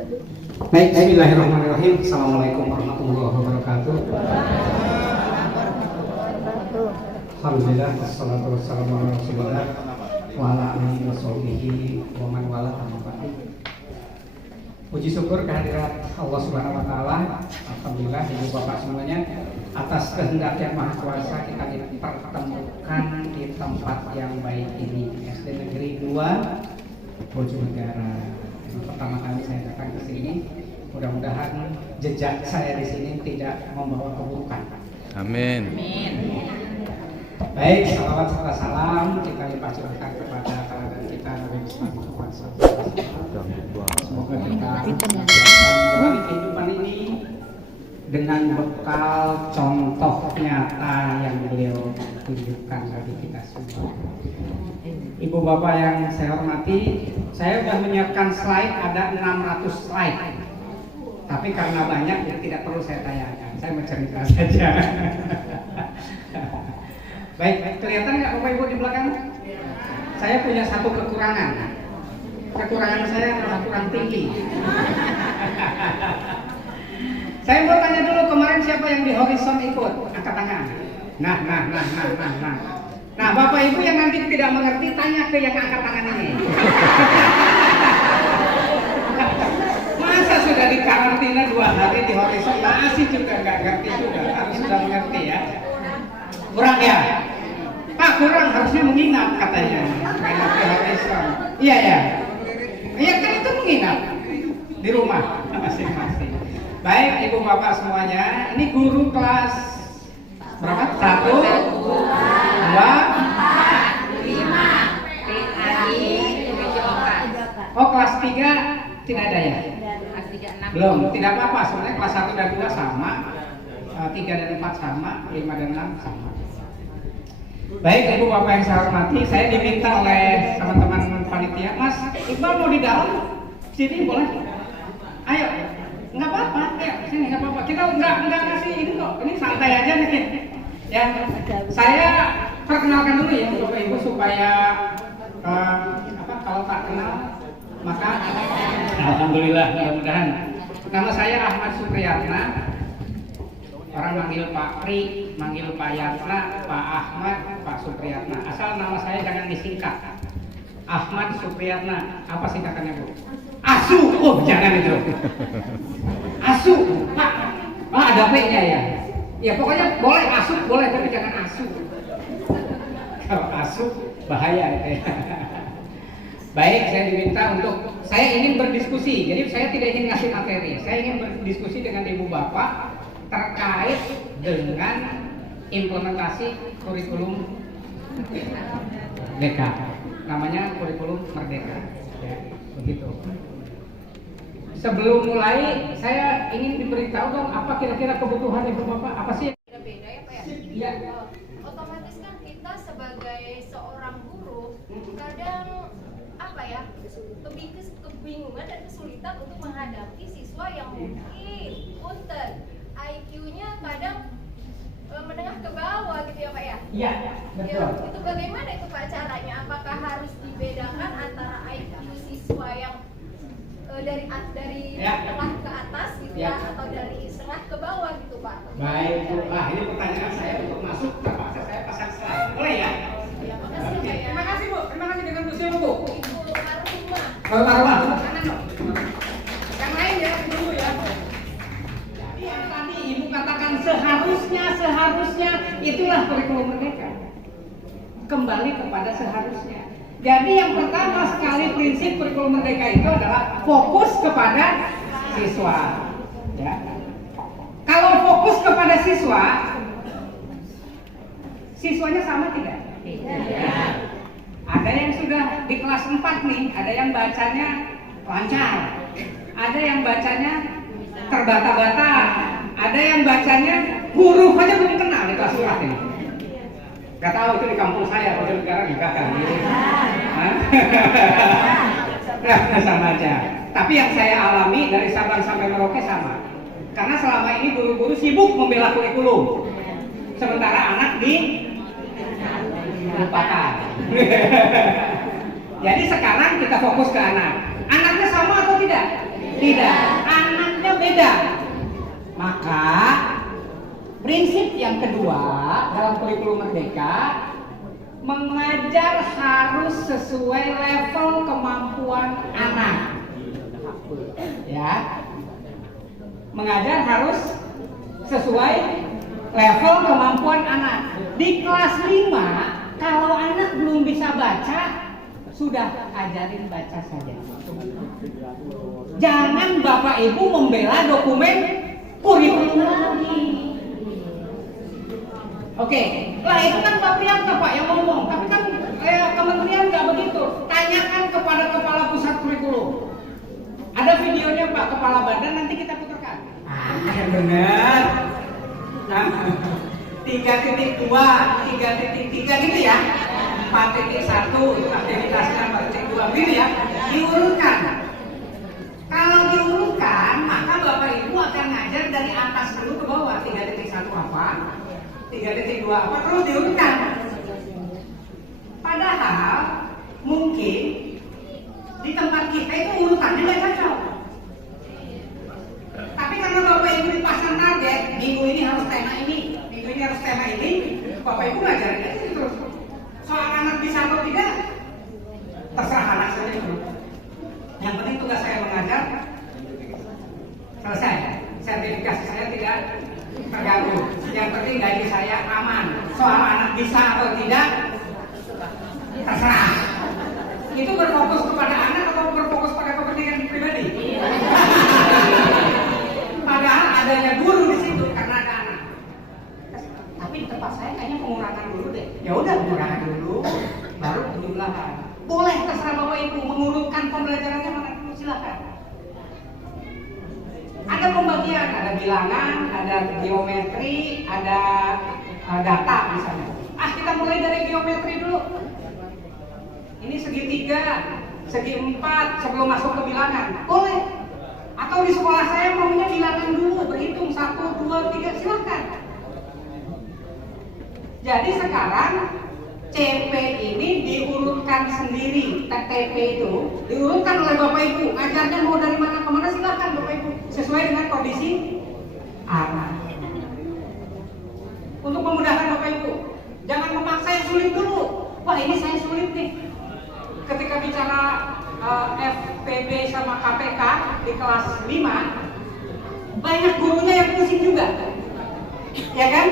Baik, bismillahirrahmanirrahim. Assalamualaikum warahmatullahi wabarakatuh. Alhamdulillah, wassalatu wassalamu ala rasulillah wa ala alihi wa sahbihi wa man wala amma ba'du. Puji syukur kehadirat Allah Subhanahu wa taala. Alhamdulillah Ibu Bapak semuanya, atas kehendak yang Maha Kuasa kita dipertemukan di tempat yang baik ini, SD Negeri 2 Bojonegara. Pertama kali saya datang ke sini, mudah-mudahan jejak saya di sini tidak membawa keburukan. Amin. Baik, salawat serta salam kita limpahkan kepada teladan kita Nabi Muhammad SAW. Semoga kita menjalani kehidupan ini dengan bekal contoh nyata yang beliau tunjukkan bagi kita semua. Ibu Bapak yang saya hormati, saya sudah menyiapkan slide, ada 600 slide. Tapi karena banyak, ya tidak perlu saya tayangkan. Saya mencerita saja. Baik, kelihatan nggak Bapak Ibu di belakang? Saya punya satu kekurangan. Kekurangan saya adalah kurang tinggi. Saya mau tanya dulu, kemarin siapa yang di horizon ikut? Angkat tangan. Nah. Nah, Bapak Ibu yang nanti tidak mengerti, tanya ke yang angkat tangan ini. Masa sudah di karantina 2 hari di horizon masih juga nggak ngerti juga, harus sudah mengerti ya. Kurang ya? Pak, kurang, harusnya menginap katanya. Menginap di horizon. Iya ya. Iya kan itu menginap di rumah masing-masing. Baik Ibu Bapak semuanya, ini guru kelas berapa? 1, 2, 4, 5. Oh, kelas 3 tidak ada ya? Belum, tidak apa-apa, sebenarnya kelas 1 dan 2 sama, 3 dan 4 sama, 5 dan 6 sama. Baik Ibu Bapak yang saya hormati, saya diminta oleh teman-teman panitia, Mas Iqbal mau di dalam? Sini boleh? Ayo, nggak apa-apa, ayo sini nggak apa-apa. Kita nggak ngasih ini kok, ini santai aja nih. Ya, saya perkenalkan dulu ya Bapak Ibu supaya kalau tak kenal maka alhamdulillah, mudah-mudahan. Nama saya Ahmad Supriyatna. Orang manggil Pak Pri, manggil Pak Yatna, Pak Ahmad, Pak Supriyatna. Asal nama saya jangan disingkat. Ahmad Supriyatna. Apa singkatannya Bu? Asu. Oh, jangan itu. Asu, Pak. Ada P-nya ya. Ya pokoknya boleh asu, boleh, tapi jangan asu. Kalau asu bahaya ya. Baik, saya diminta untuk, saya ingin berdiskusi. Jadi saya tidak ingin ngasih materi. Saya ingin berdiskusi dengan Ibu Bapak terkait dengan implementasi kurikulum Merdeka. Namanya kurikulum Merdeka. Ya, begitu. Sebelum mulai, saya ingin diberitahu dong apa kira-kira kebutuhan Ibu Bapak, apa sih? Beda ya Pak ya? Iya. Otomatis kan kita sebagai seorang guru kadang apa ya, kebingungan dan kesulitan untuk menghadapi siswa yang mungkin punten IQ-nya kadang menengah ke bawah gitu ya Pak ya? Iya, betul. Ya, itu bagaimana itu Pak caranya? Apakah harus dibedakan antara IQ siswa yang dari tengah ke atas gitu ya, atau dari setengah ke bawah gitu Pak? Baik Bu, ini pertanyaan saya untuk masuk, terpaksa saya pasang slide. Boleh ya? Ya, makasih Pak ya. Terima kasih Bu, terima kasih dengan Bu. Siapa Bu? Ibu Marumah. Marumah. Yang lain ya, dulu ya. Jadi yang tadi Ibu katakan seharusnya itulah kurikulum Merdeka. Kembali kepada seharusnya. Jadi yang pertama sekali prinsip kurikulum Merdeka itu adalah fokus kepada siswa. Ya. Kalau fokus kepada siswa, siswanya sama tidak? Tidak. Ada yang sudah di kelas 4 nih, ada yang bacanya lancar, ada yang bacanya terbata-bata, ada yang bacanya huruf aja belum kenal di kelas 4 ini. Gak tahu itu di kampung saya, Bojonegara juga kan. Sama aja. Tapi yang saya alami dari Sabang sampai Merauke sama. Karena selama ini guru-guru sibuk membela kurikulum, sementara anak dilupakan. Jadi sekarang kita fokus ke anak. Anaknya sama atau tidak? Tidak, anaknya beda. Maka prinsip yang kedua dalam kurikulum Merdeka, mengajar harus sesuai level kemampuan anak. Ya, mengajar harus sesuai level kemampuan anak. Di kelas 5, kalau anak belum bisa baca, sudah ajarin baca saja. Jangan Bapak Ibu membela dokumen kurikulum lagi. Oke, lah itu kan Pak Priyanto Pak yang ngomong, tapi kan kementerian nggak begitu. Tanyakan kepada kepala pusat kurikulum. Ada videonya Pak Kepala Badan, nanti kita putarkan. Benar. 3.2, 3.3 gitu ya. 4.1 itu aktivitasnya 4.2 gitu ya. Diurutkan. Kalau diurutkan, maka Bapak Ibu akan ngajar dari atas dulu ke bawah. 3.1 apa? 3.2 apa? Terus diurutkan. Padahal mungkin di tempat kita itu urutannya nggak cocok. Tapi karena Bapak Ibu dipasang target, minggu ini harus tema ini, minggu ini harus tema ini, Bapak Ibu ngajarin aja terus. Soal anak bisa atau tidak, terserah anak saja dulu. Yang penting tugas saya mengajar selesai. Sertifikasi saya tidak terganggu. Yang penting gaji saya aman. Soal anak bisa atau tidak, terserah. Itu berfokus kepada anak atau berfokus pada kepentingan pribadi? Padahal adanya guru di situ karena ada anak. Tapi di tempat saya kayaknya pengurangan dulu deh. Ya udah pengurangan dulu, baru penjumlahan. Boleh terserah Bapak Ibu mengurutkan pembelajarannya mana dulu, silakan. Ada pembagian, ada bilangan, ada geometri, ada data misalnya. Kita mulai dari geometri dulu. Ini segitiga, segi 4 sebelum masuk ke bilangan, boleh. Atau di sekolah saya maunya bilangan dulu, berhitung 1, 2, 3, silakan. Jadi sekarang CP ini diurutkan sendiri, TTP itu diurutkan oleh Bapak Ibu. Ngajarnya mau dari mana ke mana silakan Bapak Ibu, sesuai dengan kondisi anak. Untuk memudahkan Bapak Ibu, jangan memaksa yang sulit dulu. Wah ini saya sulit nih. Ketika bicara FPB sama KPK di kelas 5, banyak gurunya yang pusing juga, ya kan?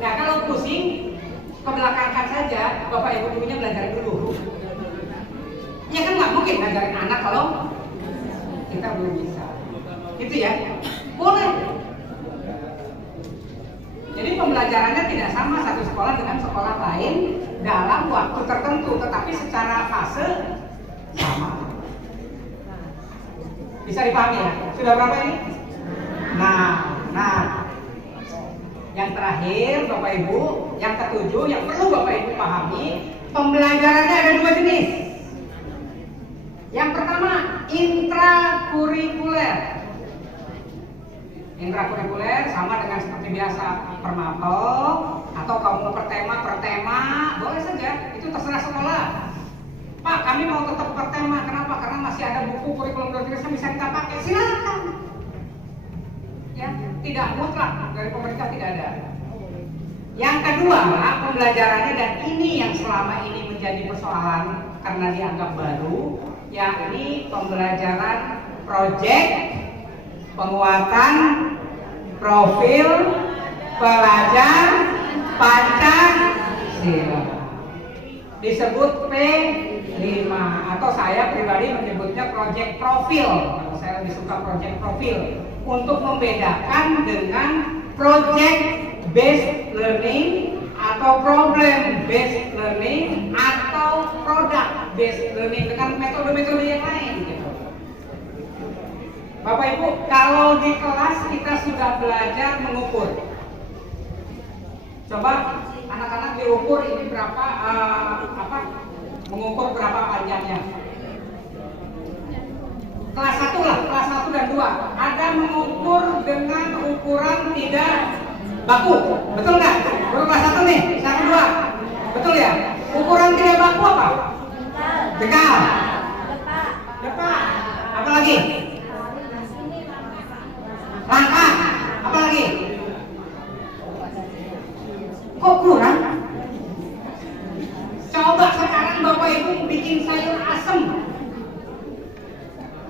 Nah kalau pusing, kebelakangkan saja, Bapak Ibu gurunya belajar dulu. Ya kan nggak mungkin ngajarin anak kalau kita belum bisa, gitu ya? Boleh. Jadi pembelajarannya tidak sama satu sekolah dengan sekolah lain dalam waktu tertentu, tetapi secara fase sama. Bisa dipahami ya? Sudah berapa ini? Nah, yang terakhir Bapak Ibu, yang ketujuh yang perlu Bapak Ibu pahami, pembelajarannya ada 2 jenis. Yang pertama, intrakurikuler. Intrakurikuler sama dengan seperti biasa permapel atau kamu per tema, boleh saja, itu terserah sekolah. Pak, kami mau tetap per tema, kenapa? Karena masih ada buku kurikulum yang bisa kita pakai, silakan. Ya, tidak mutlak, dari pemerintah tidak ada. Yang kedua, pembelajarannya, dan ini yang selama ini menjadi persoalan karena dianggap baru, yakni pembelajaran proyek penguatan profil pelajar Pancasila, disebut P5 atau saya pribadi menyebutnya proyek profil. Saya lebih suka proyek profil untuk membedakan dengan project based learning atau problem based learning atau product based learning dengan metode-metode yang lain gitu. Bapak Ibu, kalau di kelas kita sudah belajar mengukur. Coba anak-anak diukur ini berapa mengukur berapa panjangnya. Kelas 1 lah, kelas 1 dan 2 ada mengukur dengan ukuran tidak baku, betul nggak? Baru kelas 1 nih, sama 2, betul ya? Ukuran tidak baku apa? Dekal, depak, apa lagi?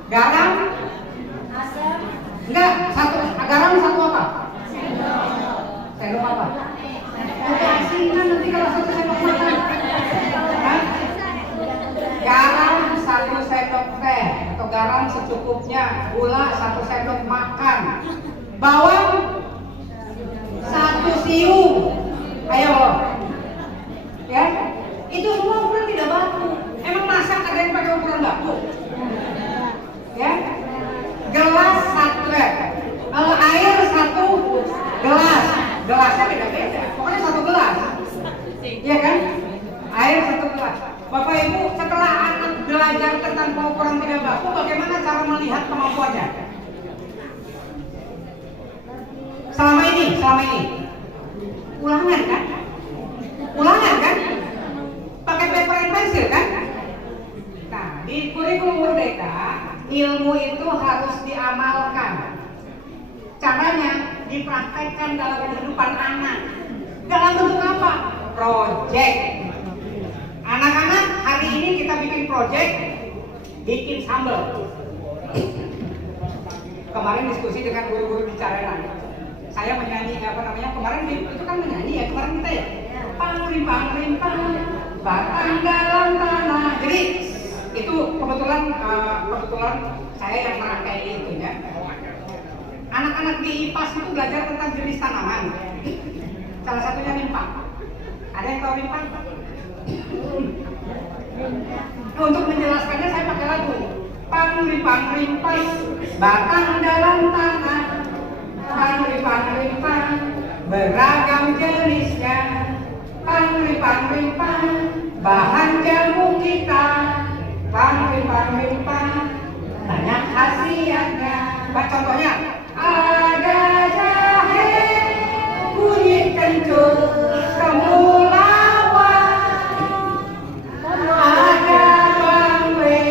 garam, enggak, garam satu apa? Sendok apa? Oke, asinan nanti kalau 1 sendok makan. Hah? Garam 1 sendok teh atau garam secukupnya, gula 1 sendok makan, bawang 1 siung. Ayo, ya, itu semua ukuran tidak baku. Emang masak ada yang pakai ukuran baku? Ya, gelas 1 air 1 gelas, gelasnya beda-beda, pokoknya 1 gelas, ya kan? Air 1 gelas. Bapak Ibu, setelah anak belajar tentang pengukuran tidak baku, bagaimana cara melihat kemampuannya? Selama ini, ulangan kan? Pakai paper and pencil kan? Nah, di kurikulum Merdeka, ilmu itu harus diamalkan. Caranya dipraktekkan dalam kehidupan anak. Dalam bentuk apa? Project. Anak-anak, hari ini kita bikin project, bikin sambal. Kemarin diskusi dengan guru-guru bicara. Saya menyanyi kemarin itu kan menyanyi ya kemarin kita ya. Pang-rimpang, batang dalam tanah. Jadi itu kebetulan saya yang merangkai itu ya. Anak-anak di IPAS itu belajar tentang jenis tanaman. Salah satunya rimpang. Ada yang tahu rimpang? Untuk menjelaskannya saya pakai lagu. Pang-rimpang, batang dalam tanah. Pang-rimpang, beragam jenisnya. Pang-rimpang, bahan jamu kita. Pang-rimpang, banyak khasiatnya. Contohnya, ada jahe, kunyit kencur, temulawak. Ada bangwe,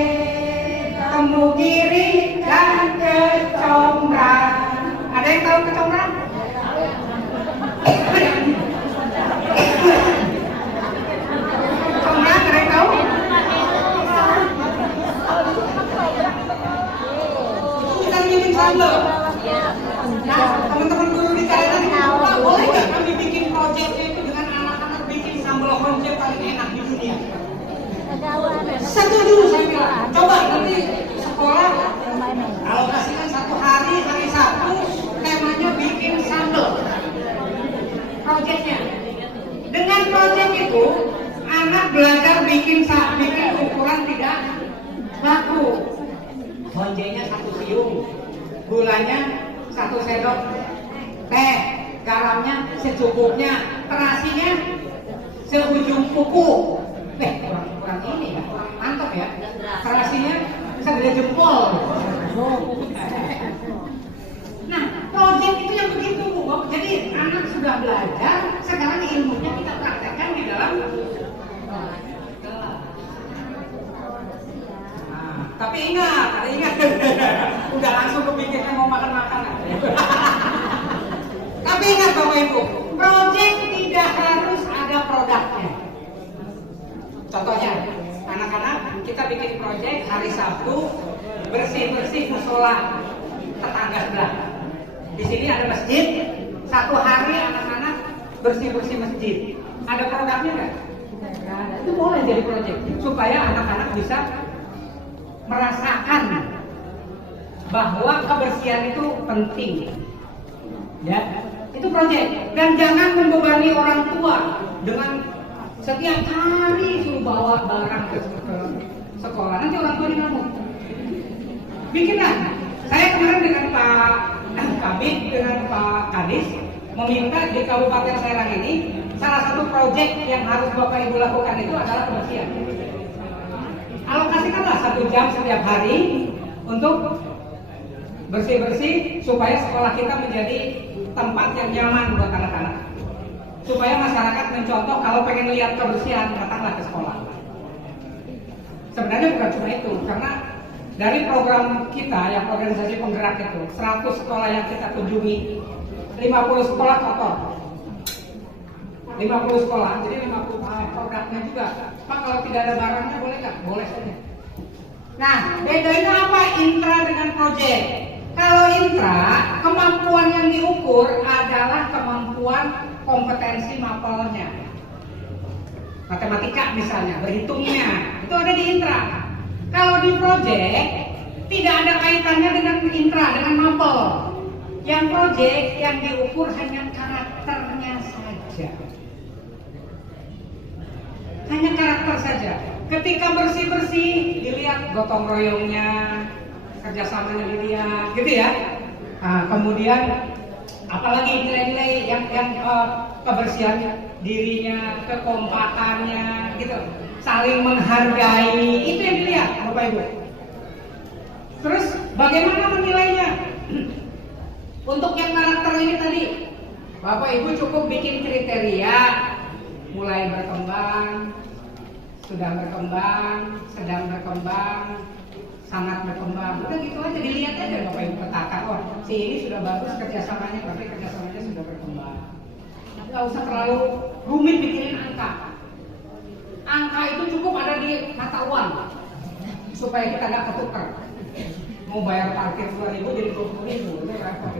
temu giri, dan kecombrang. Ada yang tahu kecombrang? Kecombrang, ada yang tahu? Kita bikin sambal. Nah, teman-teman guru di Thailand, Pak, boleh nggak kami bikin proyeknya itu dengan anak-anak bikin sambal honje paling enak di dunia? Setuju saya bilang. Coba nanti sekolah alokasikan 1 hari Sabtu, temanya bikin sambal. Proyeknya. Dengan proyek itu, anak belajar bikin ukuran tidak baku. Honjenya 1 siung, gulanya 1 sendok teh, garamnya secukupnya, terasinya seujung kuku. Kurang ini ya, mantap ya. Terasinya segede jempol. Nah, proyek itu yang begitu Bu. Jadi anak sudah belajar, sekarang ilmunya kita praktekkan di dalam kelas. Nah, tapi ingat, udah langsung kepikirnya mau makan-makan. Tapi ingat Bapak Ibu, proyek tidak harus ada produknya. Contohnya, anak-anak kita bikin proyek hari Sabtu bersih-bersih musola tetangga sebelah. Di sini ada masjid, 1 hari anak-anak bersih-bersih masjid. Ada produknya nggak? Itu boleh jadi proyek supaya anak-anak bisa merasakan bahwa kebersihan itu penting. Ya, itu proyek. Dan jangan membebani orang tua dengan setiap hari suruh bawa barang ke sekolah. Nanti orang tua ngamuk. Bikinlah. Saya kemarin dengan Pak Kabid, dengan Pak Kadis meminta di Kabupaten Serang ini salah satu proyek yang harus Bapak Ibu lakukan itu adalah kebersihan. Alokasikanlah 1 jam setiap hari untuk bersih-bersih supaya sekolah kita menjadi tempat yang nyaman buat anak-anak. Supaya masyarakat mencontoh kalau pengen lihat kebersihan, datanglah ke sekolah. Sebenarnya bukan cuma itu, karena dari program kita yang organisasi penggerak itu 100 sekolah yang kita kunjungi, 50 sekolah kotor. 50 sekolah, jadi 50 produknya juga. Pak, kalau tidak ada barangnya boleh nggak? Boleh saja. Nah, bedanya apa? intra dengan project. Kalau intra, kemampuan yang diukur adalah kemampuan kompetensi mapelnya. Matematika misalnya, berhitungnya, itu ada di intra. Kalau di project, tidak ada kaitannya dengan intra, dengan mapel. Yang project yang diukur hanya karakternya saja. Hanya karakter saja. Ketika bersih-bersih, dilihat gotong royongnya, kerjasamanya dilihat, gitu ya. Nah, kemudian apalagi nilai-nilai yang kebersihan dirinya, kekompakannya, gitu, saling menghargai, itu yang dilihat, Bapak Ibu. Terus bagaimana menilainya? Untuk yang karakter ini tadi, Bapak Ibu cukup bikin kriteria, mulai berkembang, sudah berkembang, sedang berkembang, sangat berkembang. Udah gitu aja, dilihat aja Bapak Ibu petakan. Oh, si ini sudah bagus kerjasamanya, berarti kerjasamanya sudah berkembang. Nggak usah terlalu rumit bikinin angka. Angka itu cukup ada di mata uang supaya kita nggak ketukar. Mau bayar parkir 2.000 jadi 20.000, itu repot.